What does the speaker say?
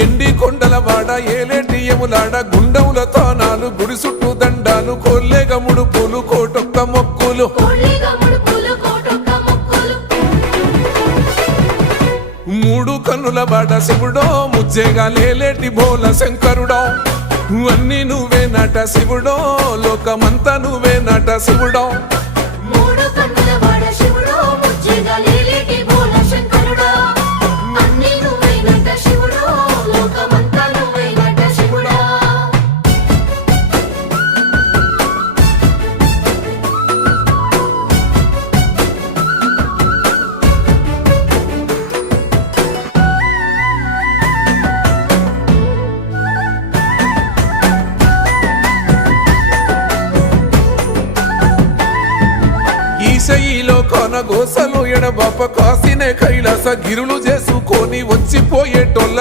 ఎండి కొండల వాడ ఏలేటి యములాడ గుండముల తానాలు గుడి చుట్టూ దండాలు కోల్లేగ ముడుపులు కోటొక్క మొక్కులు మూడు కన్నుల బాట శివుడో ముజ్జేగా లేలేటి బోల శంకరుడో అన్ని నువ్వే నట శివుడో లోకమంతా నువ్వే నట శివుడో ఈశయిలో కొనగోసలు ఎడబాప కాసినే కైలాస గిరులు చేసుకొని వచ్చిపోయేటోళ్ళ